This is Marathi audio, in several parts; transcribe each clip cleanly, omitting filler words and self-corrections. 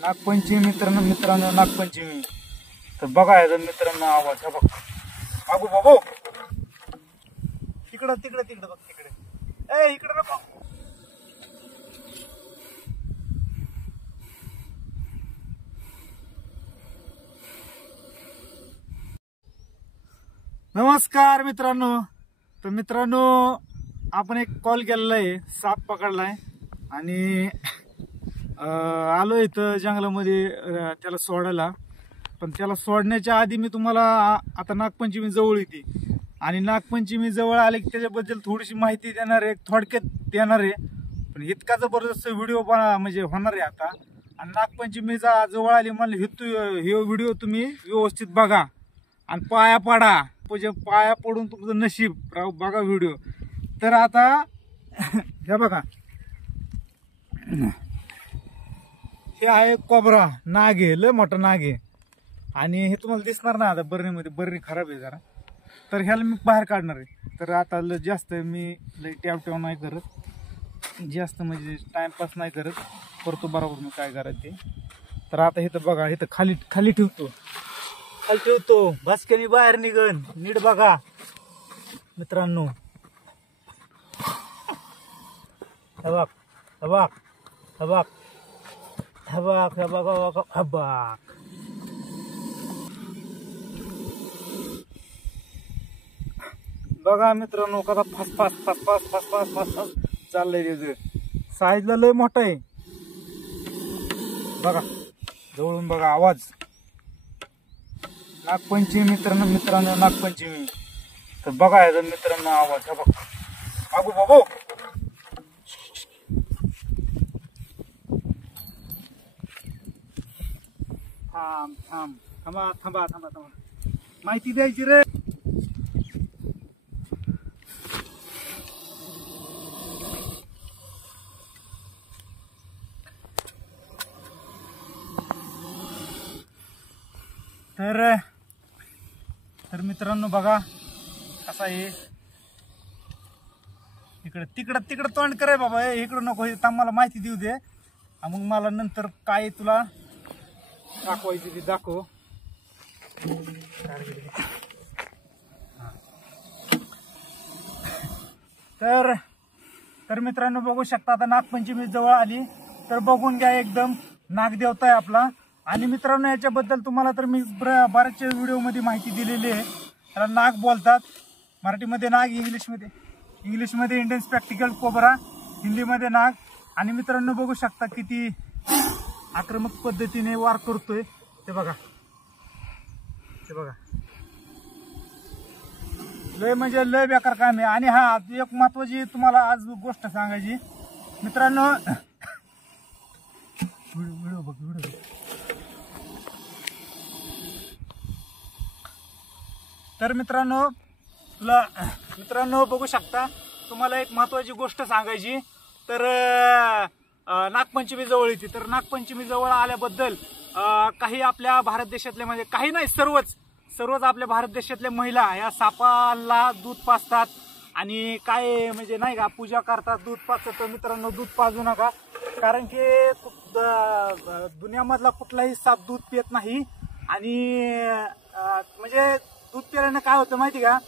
नागपंचमी मित्रांनो नागपंचमी. तर बघा याचा मित्रांनो आवाज हा बघ. बाबू बाबू तिकडं बघ तिकडे. ए इकडे नको. नमस्कार मित्रांनो. तर मित्रांनो आपण एक कॉल केलेला आहे, साप पकडलाय आणि आलो इथं जंगलामध्ये त्याला सोडायला. पण त्याला सोडण्याच्या आधी मी तुम्हाला आता नागपंचमी जवळ येते आणि नागपंचमी जवळ आले की त्याच्याबद्दल थोडीशी माहिती देणार आहे, थोडक्यात देणार आहे. पण इतका जबरदस्त व्हिडिओ म्हणजे होणार आहे आता. आणि नागपंचमीचा जवळ आली म्हणलं हे व्हिडिओ तुम्ही व्यवस्थित बघा आणि पाया पाडा. पाया पडून तुमचं नशीब बघा व्हिडिओ. तर आता हे बघा, हे आहे कोबरा, नाग आहे, लय मोठा नाग आहे. आणि हे तुम्हाला दिसणार ना आता बरणीमध्ये, बरणी खराब आहे जरा, तर ह्याला मी बाहेर काढणार आहे. तर आता जास्त मी लय टॅव नाही करत, जास्त म्हणजे टाइमपास नाही करत, करतो बरोबर मी काय करायचं ते. तर आता इथं बघा, इथं खाली ठेवतो भास्क्याने बाहेर निघन, नीट बघा मित्रांनो. हबाक हबाक हबाक हबाक हबाक हबाक. बघा मित्रांनो कसा फास चाललंय. त्याचं साईजला लय मोठा आहे बघा, जवळून बघा आवाज. नागपंचमी मित्रांनो नागपंचमी. तर बघा याचा मित्रांनो आवाज हा बघ. बाबू बाबू थांबा माहिती द्यायची रे. तर मित्रांनो बघा कसा आहे. तिकडं तोंड करे बाबा, इकडं नको, मला माहिती देऊ दे. मग मला नंतर काय तुला दाखवायची ती दाखव. तर मित्रांनो बघू शकता आता नागपंचमी जवळ आली. तर बघून घ्या, एकदम नागदेवता आहे आपला. आणि मित्रांनो याच्याबद्दल तुम्हाला तर मी बऱ्याचशा व्हिडिओमध्ये माहिती दिलेली आहे. त्याला नाग बोलतात, मराठीमध्ये नाग, इंग्लिशमध्ये इंडियन स्पेक्टिकल कोबरा, हिंदीमध्ये नाग. आणि मित्रांनो बघू शकता किती आक्रमक पद्धतीने वार करतोय. ते बघा लय म्हणजे लय बेकार काम आहे. आणि हा एक महत्वाची तुम्हाला आज गोष्ट सांगायची मित्रांनो. व्हिडिओ बघ. तर मित्रांनो बघू शकता, तुम्हाला एक महत्वाची गोष्ट सांगायची. तर नागपंचमी जवळ येते. तर नागपंचमी जवळ आल्याबद्दल काही आपल्या भारत देशातले, म्हणजे काही नाही, सर्वच आपल्या भारत देशातल्या महिला या सापाला दूध पाजतात आणि काय म्हणजे नाही का पूजा करतात, दूध पाजतात. तर मित्रांनो दूध पाजू नका, कारण की दुनियामधला कुठलाही साप दूध पित नाही. आणि म्हणजे दूध पिल्यानं काय होतं माहिती का,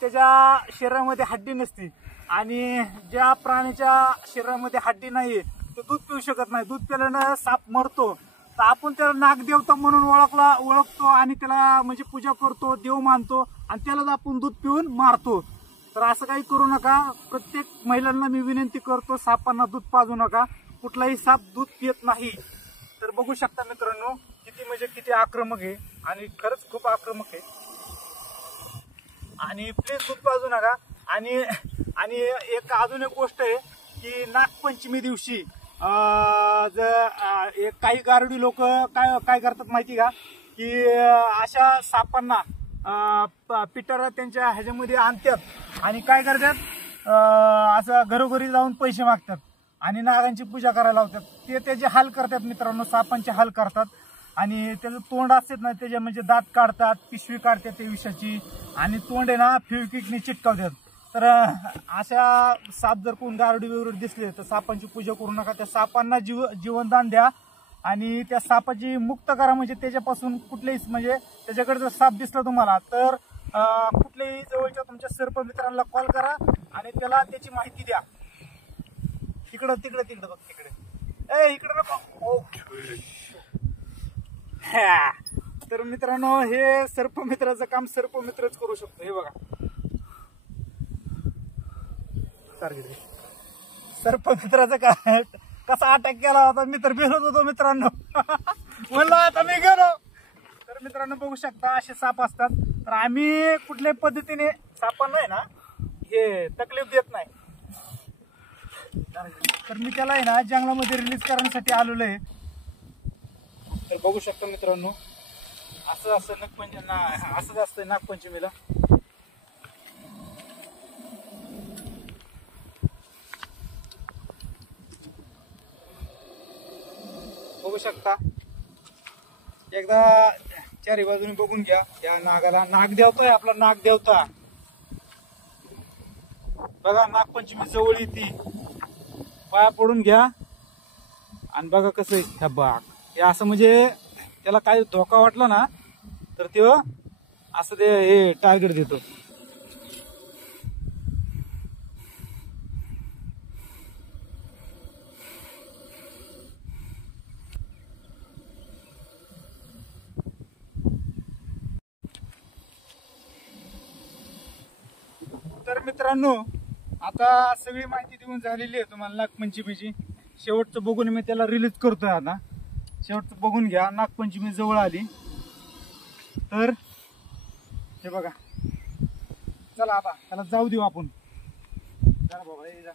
त्याच्या शरीरामध्ये हड्डी नसती. आणि ज्या प्राण्याच्या शरीरामध्ये हड्डी नाहीये तो दूध पिऊ शकत नाही. दूध पिल्यानं साप मरतो. तर आपण त्याला नागदेवता म्हणून ओळखतो आणि त्याला म्हणजे पूजा करतो, देव मानतो आणि त्यालाच आपण दूध पिऊन मारतो. तर असं काही करू नका. प्रत्येक महिलांना मी विनंती करतो, सापांना दूध पाजू नका. कुठलाही साप दूध पित नाही. तर बघू शकता मित्रांनो किती आक्रमक आहे, आणि खरंच खूप आक्रमक आहे. आणि प्लीज दूध पाजू नका. आणि एक अजून एक गोष्ट आहे की नागपंचमी दिवशी काही गारुडी लोक काय करतात माहिती का, की अशा सापांना पिटारा त्यांच्या ह्याच्यामध्ये आणतात आणि काय करतात, असं घरोघरी जाऊन पैसे मागतात आणि नागांची पूजा करायला लावतात. ते त्याचे हाल करतात मित्रांनो, सापांचे हाल करतात. आणि त्याचं तोंड असतात ना, त्याचे म्हणजे दात काढतात, पिशवी काढतात ते विषाची, आणि तोंड आहे ना फेविक्विकने चिटकावतात. तर अशा साप जर कोण गारुडी वगैरे दिसले तर सापांची पूजा करू नका. त्या सापांना जीवनदान द्या आणि त्या सापाची मुक्त करा, म्हणजे त्याच्यापासून कुठलेही म्हणजे त्याच्याकडे जर साप दिसला तुम्हाला तर कुठल्याही जवळच्या तुमच्या सर्प मित्रांना कॉल करा आणि त्याला त्याची माहिती द्या. तिकडं तिकडं तिकडं बघ तिकडे, इकडे नको. तर मित्रांनो हे सर्प मित्राचं काम सर्प मित्रच करू शकतो. हे बघा सर्प मित्राचं काय कसा अटॅक केला होता, मी तर भिलत होतो मित्रांनो. म्हणलं आता मी गेलो. तर मित्रांनो बघू शकता असे साप असतात. तर आम्ही कुठल्याही पद्धतीने सापांना आहे ना हे तकलीफ देत नाही. तर मी त्याला आहे ना जंगलामध्ये रिलीज करण्यासाठी आलेलो आहे. तर बघू शकता मित्रांनो असं असंच असतं नागपंचमीला. बघू शकता एकदा चारी बाजूने बघून घ्या. या नागाला नाग देवता आपला नाग देवता बघा. नागपंचमी जवळ येते, पाया पडून घ्या आणि बघा कसं आहे बाग. हे असं म्हणजे त्याला काही धोका वाटला ना तर ते असं ते हे टार्गेट देतो. तर मित्रांनो आता सगळी माहिती देऊन झालेली आहे तुम्हाला नागपंचमीची. शेवटचं बघून मी त्याला रिलीज करतोय. आता शेवटचं बघून घ्या. नागपंचमी जवळ आली तर हे बघा. चला आता त्याला जाऊ देऊ आपण. जा बाबा जा,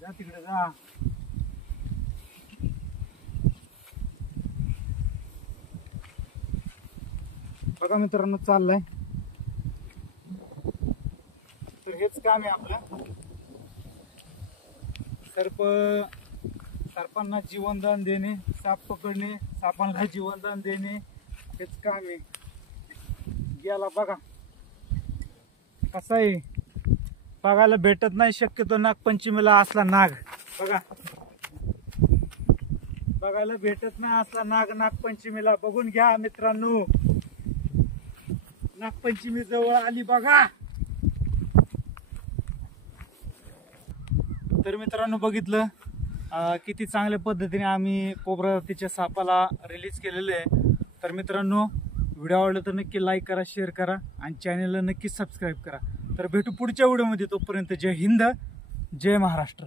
जा तिकडे जा. बघा मित्रांनो चाललंय. तर हेच काम आहे आपलं. सर्पांना जीवनदान देणे, साप पकडणे, सापांना जीवनदान देणे हेच काम आहे. गेला बघा कसा आहे, बघायला भेटत नाही शक्यतो नागपंचमीला असला नाग. बघा बघायला भेटत नाही असला नाग नागपंचमीला. बघून घ्या मित्रांनो नागपंचमी जवळ आली बघा. तर मित्रांनो बघितलं किती चांगल्या पद्धतीने आम्ही कोब्रा जातीच्या सापाला रिलीज केलेलं आहे. तर मित्रांनो व्हिडिओ आवडला तर नक्की लाईक करा, शेअर करा आणि चॅनलला नक्की सबस्क्राईब करा. तर भेटू पुढच्या व्हिडिओमध्ये. तोपर्यंत जय हिंद, जय महाराष्ट्र.